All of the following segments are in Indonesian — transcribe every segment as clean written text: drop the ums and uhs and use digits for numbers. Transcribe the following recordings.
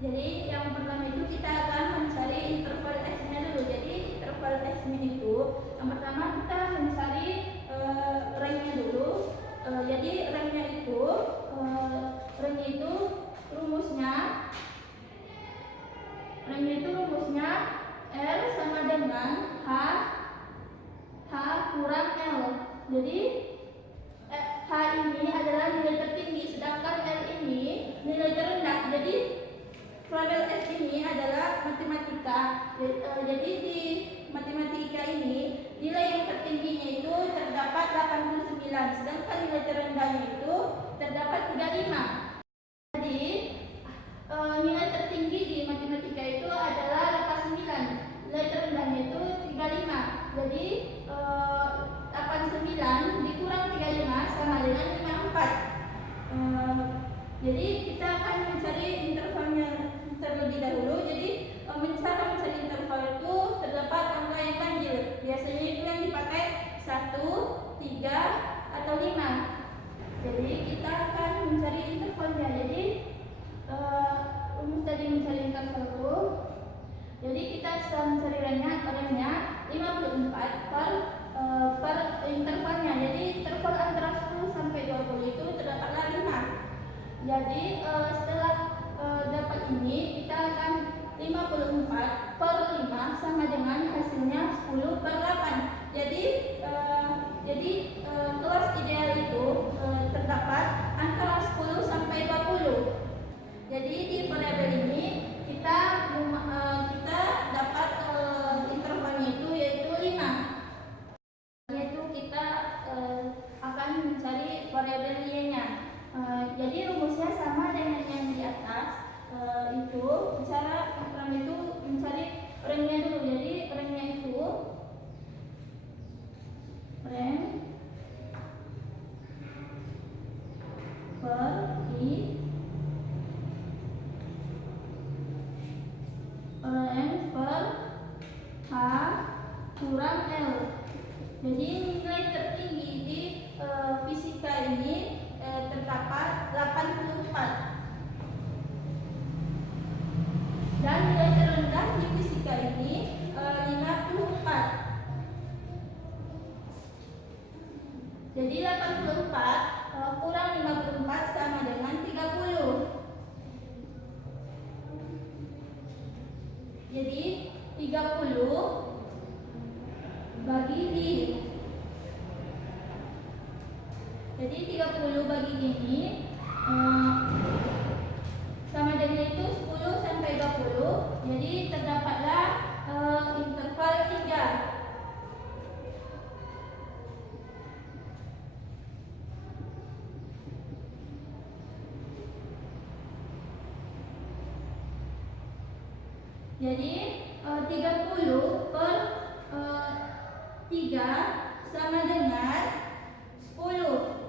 Jadi yang pertama itu kita akan mencari interval x-nya dulu. Jadi interval x-nya itu yang pertama kita mencari range-nya dulu. Jadi range-nya itu rumusnya R sama dengan H kurang L. Jadi H ini adalah nilai tertinggi, sedangkan L ini nilai terendah. Jadi variabel S ini adalah matematika. Jadi di matematika ini nilai yang tertingginya itu terdapat 89, sedangkan nilai terendahnya itu terdapat 35. Jadi nilai tertinggi di matematika itu adalah 89, nilai terendahnya itu 35. Jadi 89 dikurang 35 sama dengan 54. Jadi kita akan mencari intervalnya terlebih dahulu. Jadi cara mencari interval itu terdapat angka yang ganjil. Biasanya itu yang dipakai 1, 3, atau 5. Jadi kita akan mencari intervalnya. Jadi rumus tadi mencari interval itu. Jadi kita setelah mencari range-nya 54 per intervalnya. Jadi interval antara 10 sampai 20 itu terdapatlah 5. Jadi setelah dapat ini kita akan 54 per 5 sama dengan hasilnya 10 per 8. Jadi kelas ideal itu terdapat antara 10 sampai 20. Jadi di variabel ini kita dapat intervalnya itu yaitu 5. Yaitu kita akan mencari variabel y-nya. Jadi rumusnya sama dengan yang di atas. Itu cara pertama itu mencari range-nya dulu. Jadi range-nya itu range per i range per h kurang L. Jadi nilai tertinggi di fisika ini terdapat 84. Dan nilai terendah di fisika ini 54. Jadi 84 kurang 54 sama dengan 30. Jadi 30 bagi d. Jadi 30 bagi ini sama dengan itu 10 sampai 20. Jadi terdapatlah interval 3. Jadi 30 per 3 sama dengan 10.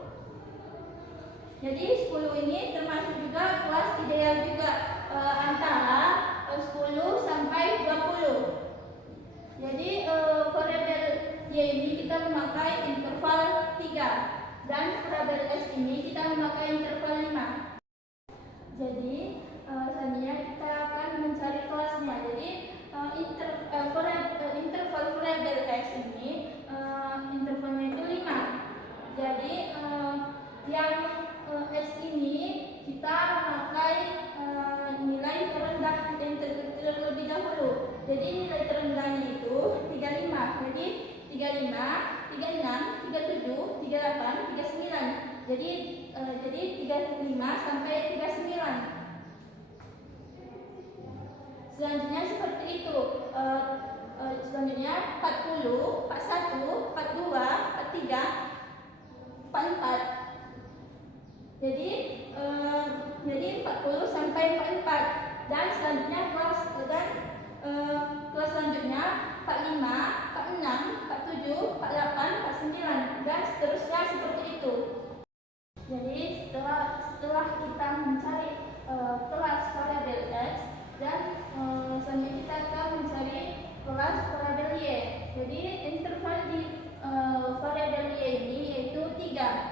Jadi 10 ini termasuk juga kelas ideal juga, antara 10 sampai 20. Jadi variabel y ini kita memakai interval 3 dan variabel s ini kita memakai interval 5. Jadi selanjutnya kita akan mencari kelasnya. Jadi interval variabel x ini intervalnya itu 5. Jadi yang s ini kita memakai nilai terendah yang terlebih dahulu. Jadi nilai terendahnya itu 35. Jadi 35, 36, 37, 38, 39. Jadi 35 sampai 39. Selanjutnya seperti itu. Selanjutnya 40, 41, 42, 43, 44. Jadi 40 sampai 44. Dan selanjutnya kelas selanjutnya 45, 46, 47, 48, 49 dan seterusnya seperti itu. Jadi setelah kita mencari kelas variabel x dan selanjutnya kita akan mencari kelas variabel y. Jadi interval di variabel y ini yaitu 3.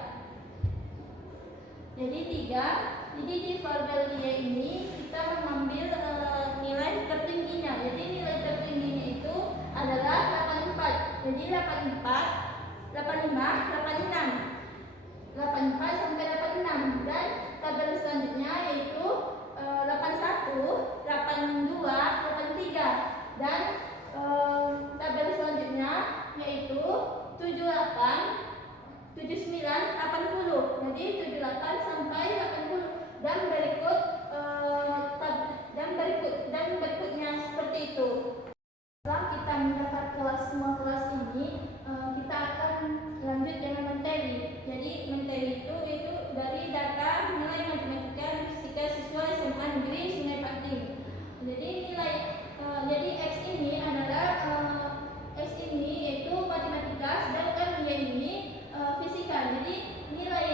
jadi 3. Jadi di variabel Y ini kita mengambil nilai tertingginya. Jadi nilai tertingginya itu adalah 84. Jadi 84, 85, 86. 84 sampai 86, dan tabel selanjutnya yaitu 81, 82, 83, dan tabel selanjutnya yaitu 78, 79, 80. Jadi 78 sampai 80, dan berikutnya seperti itu. Setelah kita mendapat semua kelas ini, kita akan lanjut dengan materi. Jadi materi itu dari data nilai matematika dan fisika siswa SMA Negeri Sungai Panting. Jadi jadi X ini adalah X ini yaitu matematika, sedangkan Y ini fisika. Jadi nilai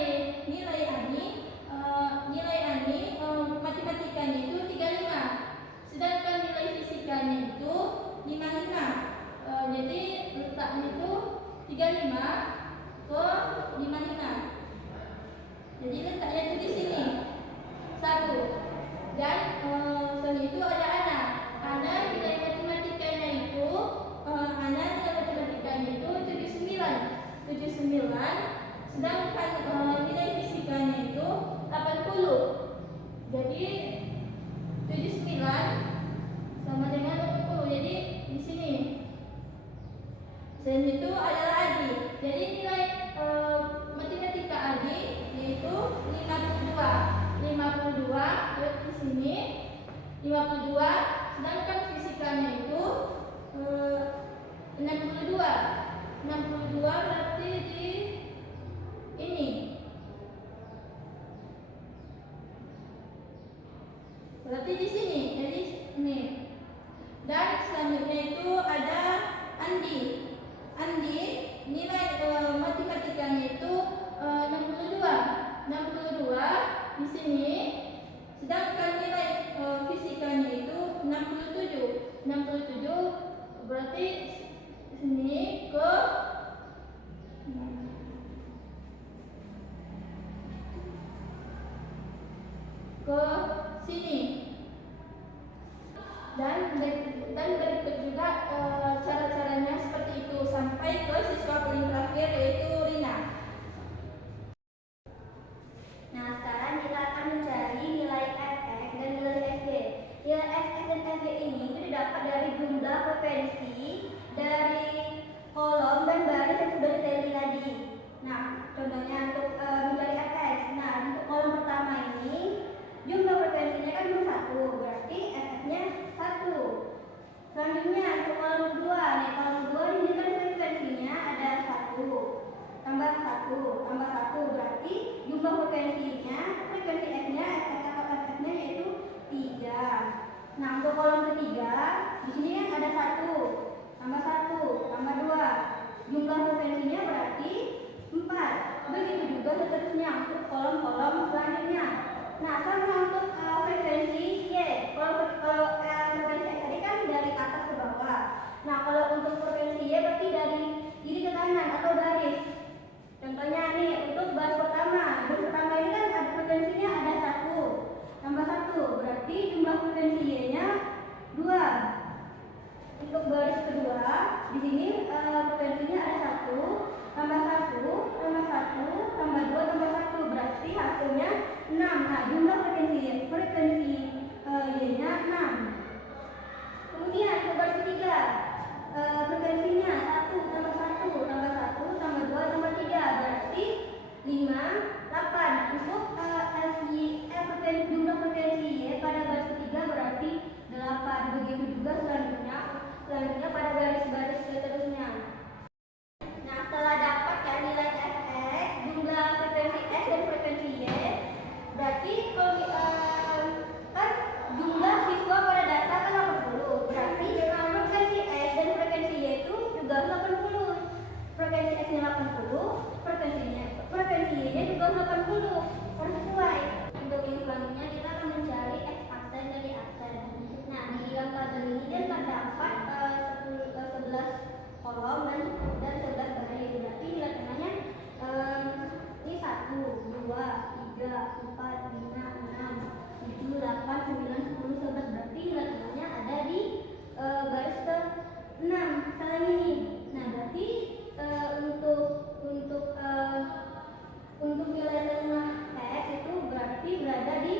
Ani matematikanya itu 35, sedangkan nilai fisikanya itu 55. Jadi letaknya itu 35 ke 55. Jadi letaknya itu di sini 1. Dan selain itu ada Ana nilai matematikanya itu 79, sedangkan nilai fisikanya itu 80. Jadi 79 sama dengan 80. Jadi di sini. Selain itu adalah Adi. Jadi nilai matematika Adi yaitu 52 di sini 52, sedangkan fisikanya itu 62 berarti di ini. Berarti di sini. Jadi ini. Dan selanjutnya itu ada Andi nilai matematikanya itu 62 di sini, sedangkan nilai fisikanya itu 67 berarti sini ke sini. Dan berikut juga cara-caranya seperti itu sampai ke siswa paling terakhir yaitu Rina. Nah, sekarang kita akan mencari nilai Fx dan nilai Fy. Nilai Fx dan Fy ini itu didapat dari jumlah frekuensi dari kolom dan baris yang sudah diteliti tadi. Nah, contohnya untuk mencari Fx. Nah, untuk kolom pertama ini jumlah frekuensinya kan cuma 1, berarti Fx-nya 1. Selanjutnya untuk kolom kedua, di sini kan frekuensinya ada 1 tambah 1 berarti jumlah frekuensi F-nya Fx-nya yaitu 3. Nah, untuk kolom ketiga di sini kan ada 1 tambah 2, jumlah frekuensinya berarti 4. Begitu juga seterusnya untuk kolom-kolom selanjutnya. Nah, sama untuk frekuensi Y. Kalau frekuensi X tadi kan dari atas ke bawah. Nah, kalau untuk frekuensi Y berarti dari kiri ke kanan atau baris. Contohnya nih, untuk baris pertama ini kan ada frekuensinya ada 1 tambah 1, berarti jumlah frekuensi Y-nya 2. Untuk baris kedua, di sini frekuensinya ada 1 tambah 1 tambah 2 tambah 1, berarti hasilnya 6. Nah, jumlah frekuensi Y-nya 6. Kemudian ke baris ketiga, frekuensinya 1 tambah 1 tambah 1 tambah 2 tambah 3, berarti 5, 8. Untuk jumlah frekuensi Y pada baris ketiga berarti 8. Begitu juga selanjutnya pada baris-baris seterusnya. Nah, setelah dapat ya nilai Fx, jumlah frekuensi X dan frekuensi Y, berarti 2, 3, 4, 5, 6, 7, 8, 9, 10, 11. Berarti nilai tengahnya ada di baris ke-6 salah ini. Nah, berarti untuk nilai tengah X itu berarti berada di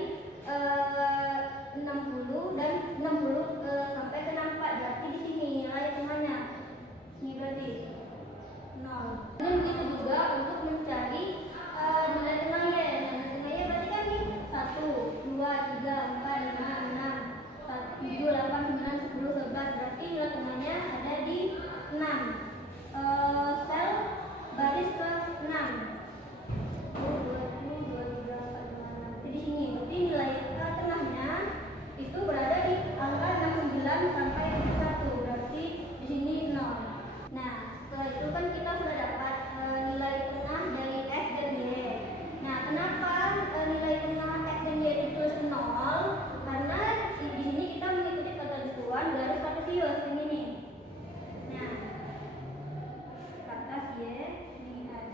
60 dan 60 sampai ke 64. Berarti di sini nilai tengahnya. Ini berarti 0. Dan begitu juga untuk mencari nilai tengah Y. Nilai tengah Y berarti kan nih 1, 2, 3, 4, 5, 6, 7, 8, 9, 10, 11. Berarti nilai tengahnya ada di 6. Sel baris ke-6. 20, 23, 46. Di sini berarti nilai tengahnya itu berada di angka 69 sampai 71. Berarti di sini 0. Nah, setelah itu kan kita sudah dapat nilai tengah dari X dan Y. Nah, kenapa nilai tengah X dan Y itu 0? Karena di sini kita mengikuti ketentuan garis kartesius ini nih. Nah, atas Y, ini S.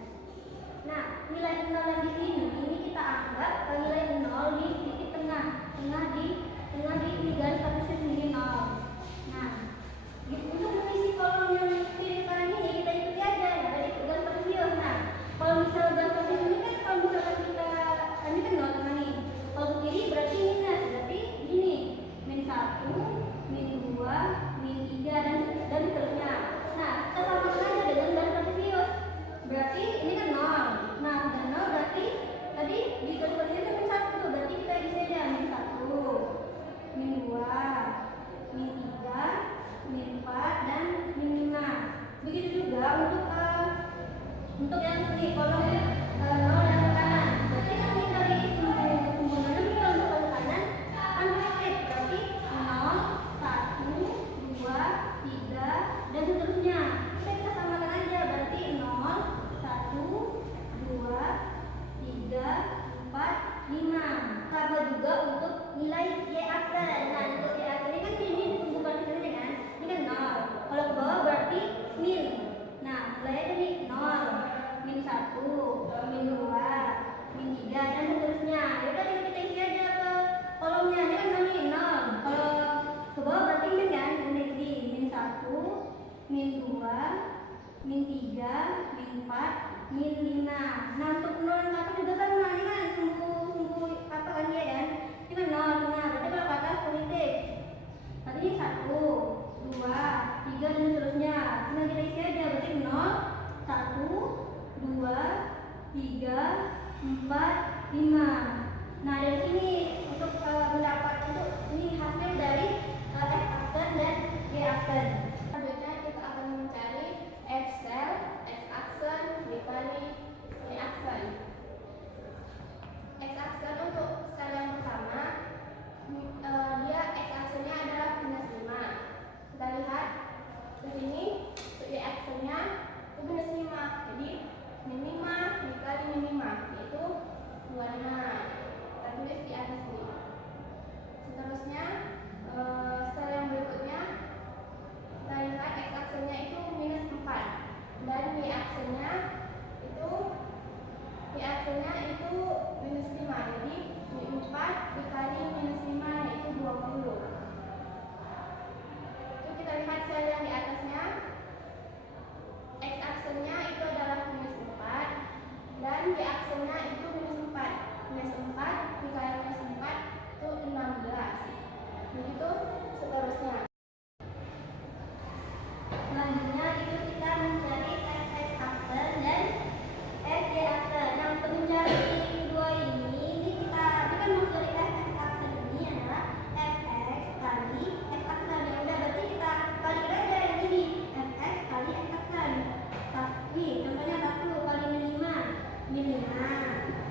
Nah, nilai tengah yang di sini ini kita anggap nilai 0 di titik tengah di garis kartesius ini 0. Nah, untuk mengisi kolom yang kiri kanan ini kita ikuti aja dari garis kartesius. Nah, kalau misal garis kartesius ini kan kalau misalkan kita ini kan 0 tengah nih. Kalau ke kiri berarti minus, berarti ini -1, -2, -3 dan seterusnya. Nah, kita samakan aja dengan garis kartesius. Berarti ini kan 0. Nah, udah 0 berarti tadi di garis kartesius kan -1 tuh. Berarti kita isi aja -1, -2, -3, -4 dan -5. Begitu juga untuk yang di kolom 0 yang ke kanan. Berarti kan ini dari sumbu-sumbunya ini kalau untuk ke kanan kan positif. Berarti 0, 1, 2, 3 dan seterusnya. Kita samakan aja. Berarti 0, 1, 2, 3, 4, 5. Sama juga untuk nilai Y aksen. Nah, untuk Y aksen ini kan ini sumbu kartesiusnya kan. Ini kan 0. Kalau ke bawah berarti min. Nah, nilainya tadi 0, -1, -2, -3 dan seterusnya. Ya udah kita isi aja ke kolomnya. Ini kan ini 0. Kalau ke bawah berarti min kan. Ini di -1, -2, -3, -4, -5. Nah, untuk 0 yang ke atas juga sama. Ini kan sumbu apa kan ya kan? Ini kan 0 tengah. Berarti kalau ke atas positif. Tadi ini 1, 2, 3 dan seterusnya. Nah, kita isi aja. Berarti 0, 1, 2, 3, 4, 5. Nah, dari sini untuk mendapat untuk ini hasil dari X aksen dan Y aksen. Selanjutnya kita akan mencari F sel, X aksen dikali Y aksen. X aksen untuk sel yang pertama, dia X aksennya adalah -5. Kita lihat di sini untuk Y aksennya itu -5. Jadi -5 dikali -5 yaitu 25. Kita tulis di atas sini. Seterusnya sel yang berikutnya kita lihat X aksennya itu -4 dan Y aksennya itu -5. Jadi 4 dikali -5 yaitu 20. Itu kita lihat sel yang di atasnya. X aksennya itu adalah -4 dan Y aksennya itu -4. -4 dikali -4 itu 16. Begitu seterusnya. Selanjutnya itu kita mencari X aksen dan Y aksen. Nah, untuk mencari kedua ini kita kan maksud dari X aksen ini adalah fx kali X aksen. Ya udah berarti kita kali aja yang ini fx kali X aksen. Tapi contohnya 1 kali -5, -5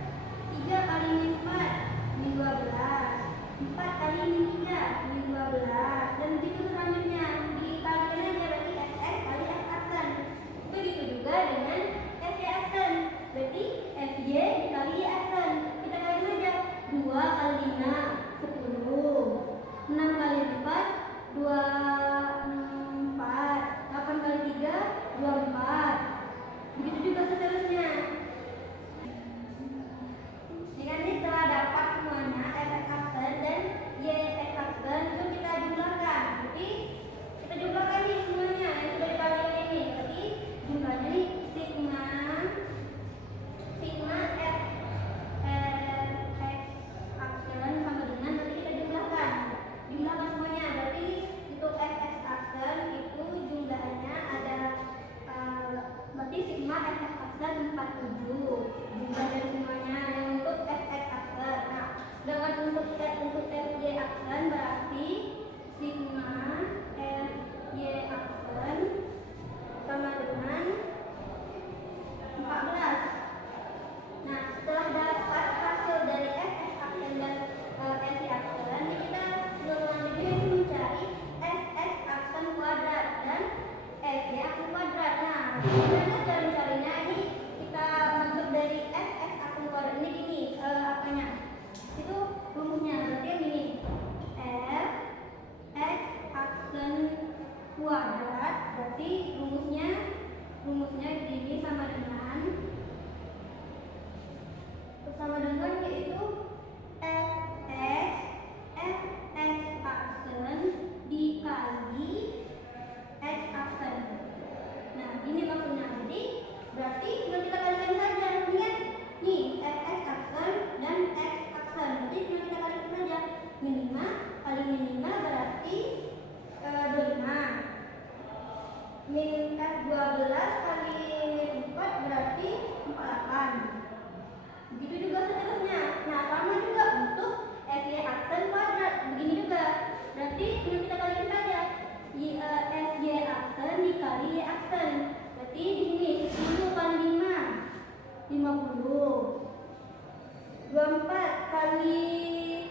kali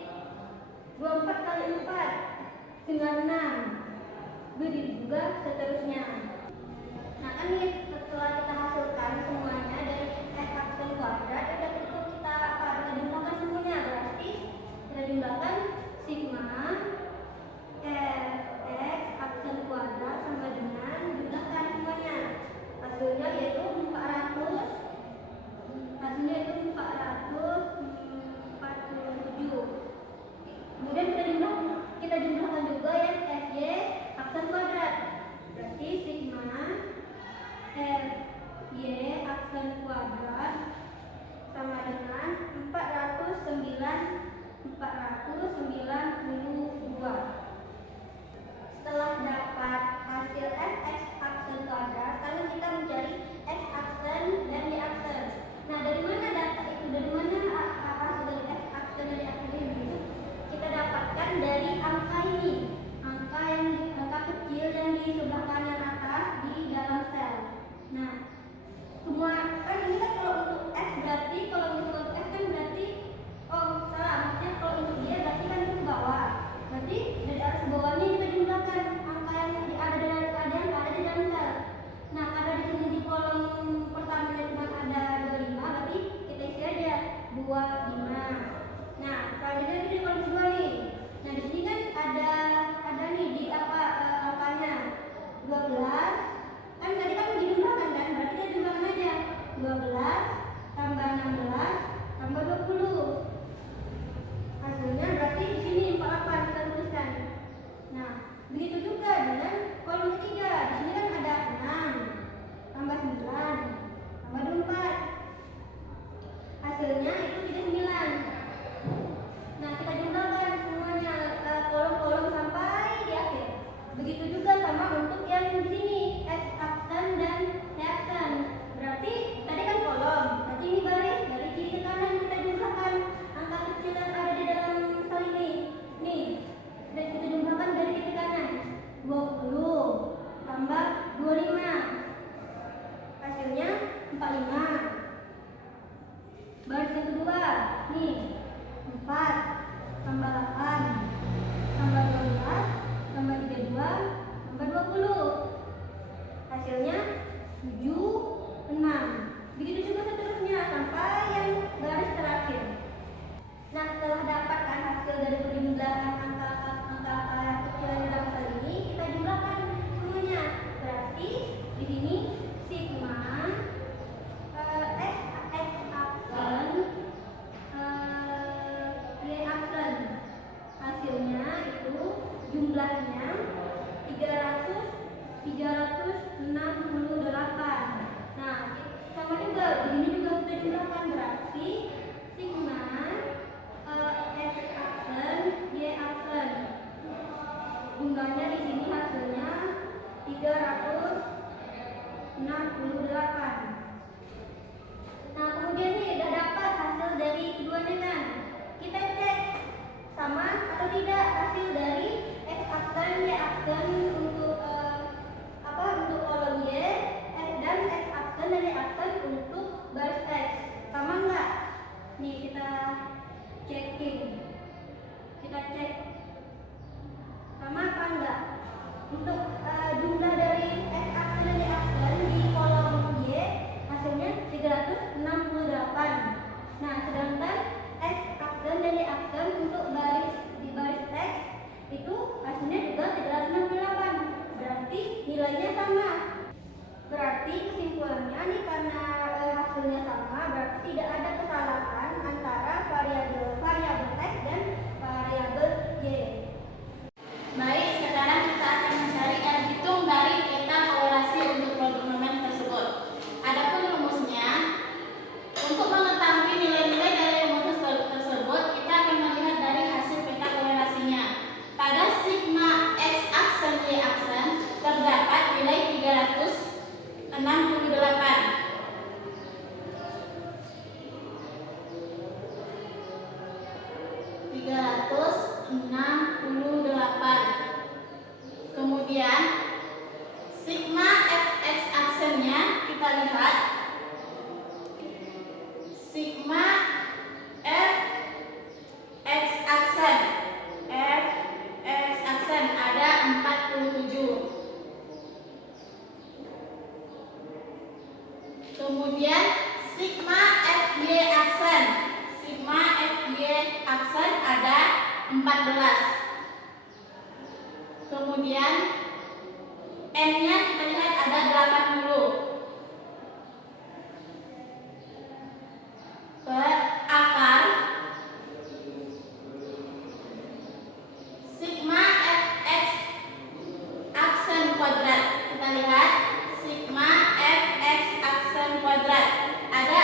24 kali 4 96. Begitu juga seterusnya. Nah kan nih, setelah kita hasilkan semuanya dari x aksen kuadrat, udah itu kita jumlahkan semuanya. Berarti kita jumlahkan sigma fx aksen kuadrat sama dengan jumlahkan semuanya. Hasilnya yaitu 400. Hasilnya itu 447. Kemudian kita jumlahkan juga yang fy aksen kuadrat. Berarti sigma fy aksen kuadrat sama dengan 492. Setelah dapat hasil fx aksen kuadrat, sekarang kita mencari x aksen dan y aksen. Nah, dari mana data itu? Dari mana hasil dari x aksen dan y aksen ini? Kita dapatkan dari angka ini, angka kecil yang di sebelah kanan atas di dalam sel. Nah, semua kan ini kan kalau untuk x berarti, kalau untuk x kan berarti, oh salah, maksudnya kalau untuk y berarti kan itu ke bawah. Berarti dari atas ke bawahnya kita jumlahkan angka yang ada di dalam sel. Nah, karena di sini di kolom pertamanya cuma ada 25, berarti kita isi aja 25. Nah, selanjutnya di kolom kedua nih. Nah, di sini kan ada nih di angkanya 12. Kan tadi kan dijumlahkan kan? Berarti kita jumlahkan aja 12 tambah 16 tambah 20. Hasilnya berarti di sini 48 kita tuliskan. Nah, begitu juga dengan kolom ketiga. Di sini kan ada 6 tambah 9 tambah 24. Hasilnya itu 39. Nah, kita jumlahkan semuanya kolom-kolom sampai di akhir. Begitu juga sama untuk yang di sini, x aksen dan y aksen. Berarti tadi kan kolom, berarti ini baris dari kiri ke kanan kita jumlahkan angka kecil yang ada di dalam sel ini. Nih, dan kita jumlahkan dari kiri ke kanan. 20 tambah 25. Hasilnya 45. Baris yang kedua, nih 4 tambah 8 tambah 12 tambah 32 tambah 20. Hasilnya 76. Begitu juga seterusnya sampai yang garis terakhir. Nah, setelah dapatkan hasil dari penjumlahan angka kecil yang dalam sel ini, kita jumlahkan semuanya. Berarti di sini sigma x aksen y aksen. Hasilnya itu jumlahnya 368. Nah, sama juga di sini juga kita jumlahkan, berarti sigma x aksen y aksen. Jumlahnya di sini hasilnya 368. Nah, kemudian nih udah dapat hasil dari keduanya kan. Kita cek sama atau tidak hasil dari x aksen y aksen untuk untuk kolom y dan x aksen dan y aksen untuk baris x. Sama enggak? Nih kita checking. Kita cek sama apa enggak? Untuk jumlah dari x aksen dan y aksen di kolom y hasilnya 368. Nah, sedangkan x aksen dan y aksen untuk di baris x itu hasilnya juga 368. Berarti nilainya sama. Berarti kesimpulannya nih, karena hasilnya sama, berarti tidak ada kesalahan antara variabel x dan variabel y. Baik, sekarang kita akan mencari dan hitung dari peta korelasi untuk polynomial tersebut. Adapun rumusnya, untuk mengetahui nilai-nilai dari rumus tersebut, kita akan melihat dari hasil peta korelasinya. Pada sigma x aksen y aksen terdapat nilai 368. Kemudian sigma fx aksennya kita lihat sigma f 14. Kemudian N-nya kita lihat ada 80. Per akar sigma fx aksen kuadrat. Kita lihat sigma fx aksen kuadrat ada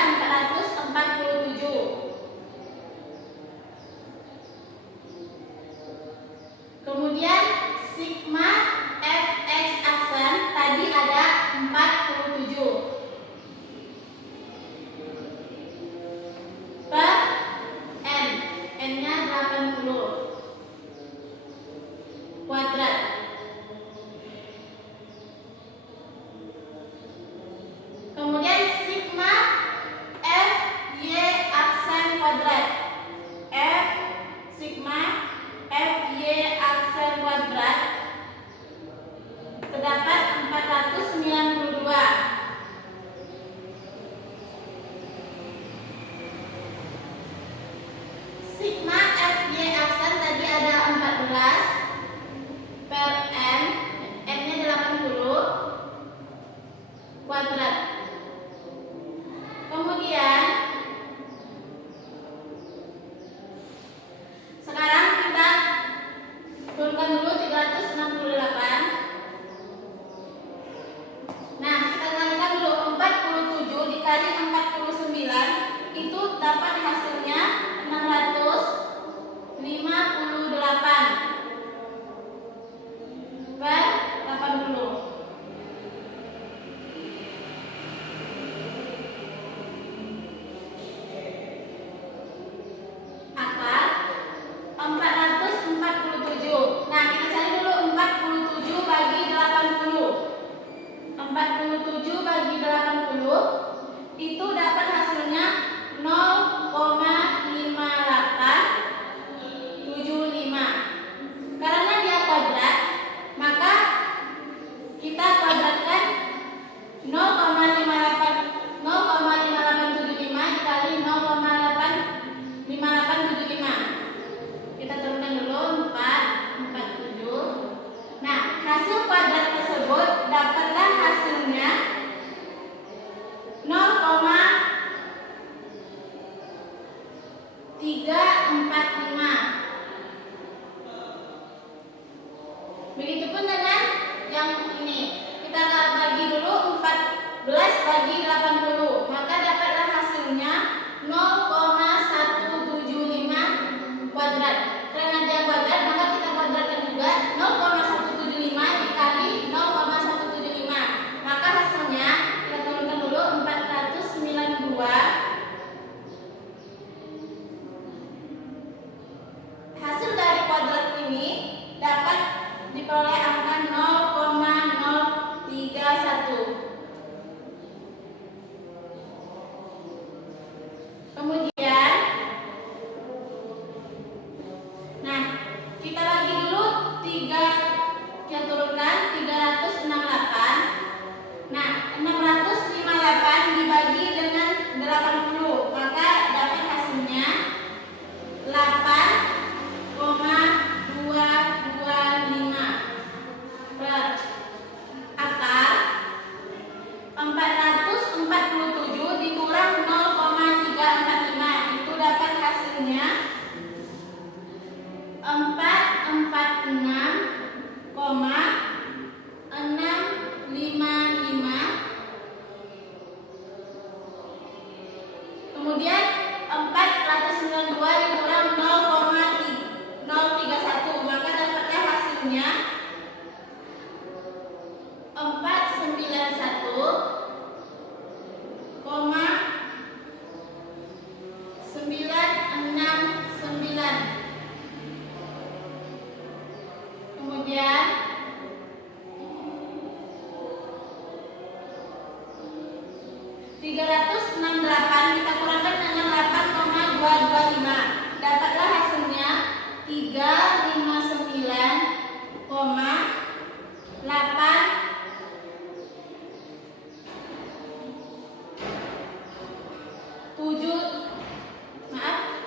447. Kemudian sigma fx aksen tadi ada 47. Per n, n-nya 80 kuadrat. Kemudian sigma f y aksen kuadrat. F sigma f y aksen kuadrat terdapat 492. Sigma FY aksen tadi ada 14 per n, n-nya 80 kuadrat. Kemudian sekarang kita turunkan dulu 368. Nah, kita kalikan dulu 47 dikali 49 itu dapat hasilnya 658 per 80. Akar 447. Nah, kita cari dulu 47 bagi 80. 47 bagi 80 itu dapat hasilnya 0,5875. Karena dia kuadrat, maka kita kuadratkan 0,5875 dikali 0,5875. Kita turunkan dulu 447. Nah, hasil kuadrat tersebut dapatlah hasilnya 0,345. Begitupun dengan yang ini. Kita bagi dulu 14 bagi 80, maka dapatlah hasilnya 0,175 kuadrat. Karena dia kuadrat, maka kita kuadratkan juga 0,175 dikali 0,175. Maka hasilnya kita turunkan dulu 492. Hasil dari kuadrat ini dapat diperoleh angka 0,031. Kemudian, nah, kita bagi dulu 3, kita turunkan 368. Nah, 658 dibagi dengan 80, maka dapat hasilnya 8,225 per akar 447 dikurang 0,345 itu dapat hasilnya 446,655. Kemudian 492 dikurang 0,031, maka dapatlah hasilnya 491,969. Kemudian kita kurangkan dengan 8,225, dapatlah hasilnya 359,8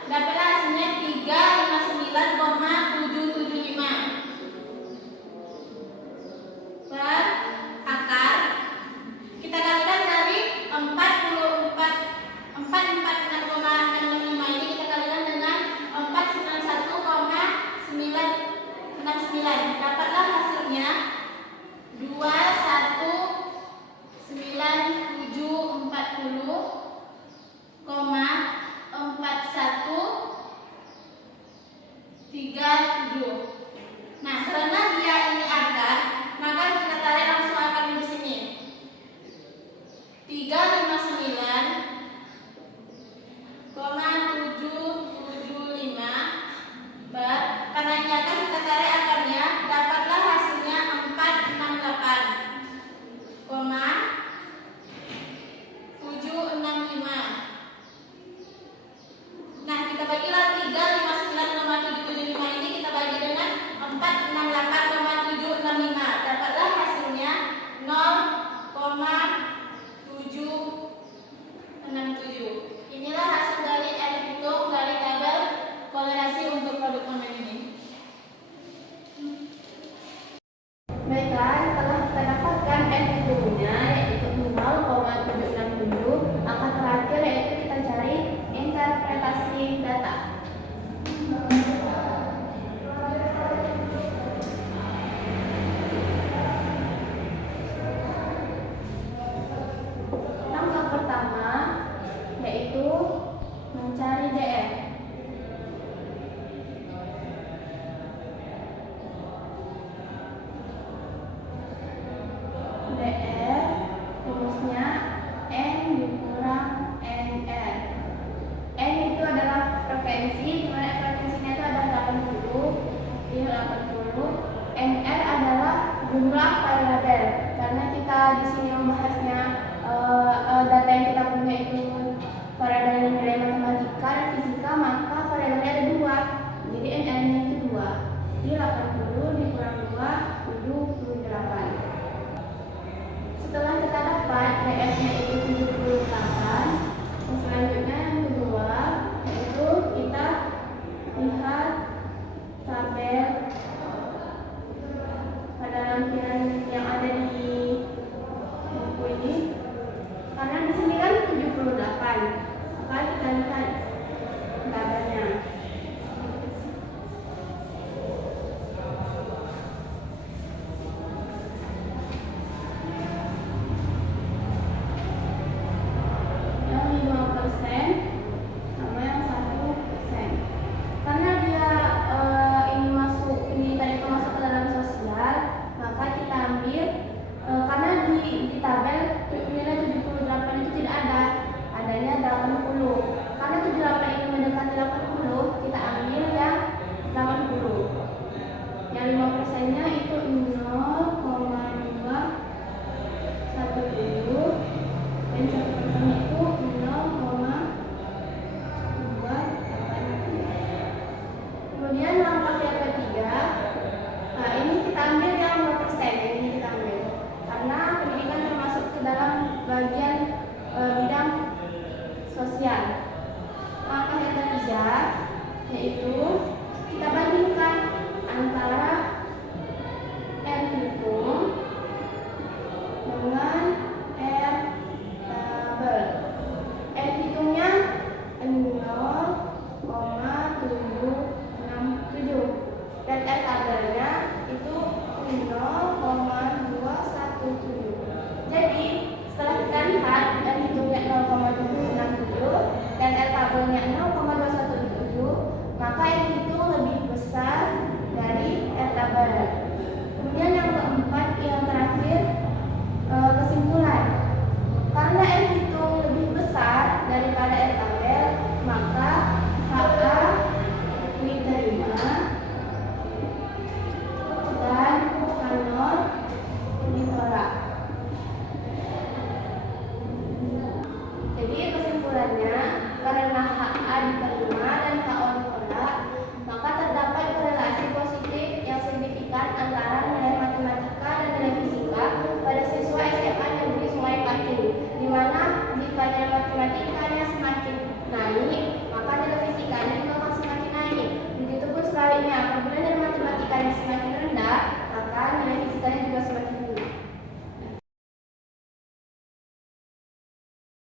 dapatlah hasilnya 359,8 37. Nah, karena dia ini akar, maka kita tarik langsung akarnya di sini. 359,775 bar. Karena ini akar, kita tarik akarnya, dapatlah hasilnya 468,765. Nah, kita bagilah 359,775 ini kita bagi dengan 468,765. Dapatlah hasilnya 0,767. Inilah hasil dari hitung dari tabel kolerasi untuk produk online ini. Baiklah, setelah kita dapatkan F-nya yaitu 0,767, angka terakhir yaitu kita cari interpretasi data. Langkah pertama yaitu mencari DF. DR rumusnya N dikurang NR. N itu adalah frekuensi, dimana frekuensinya itu ada 80, NR adalah jumlah variabel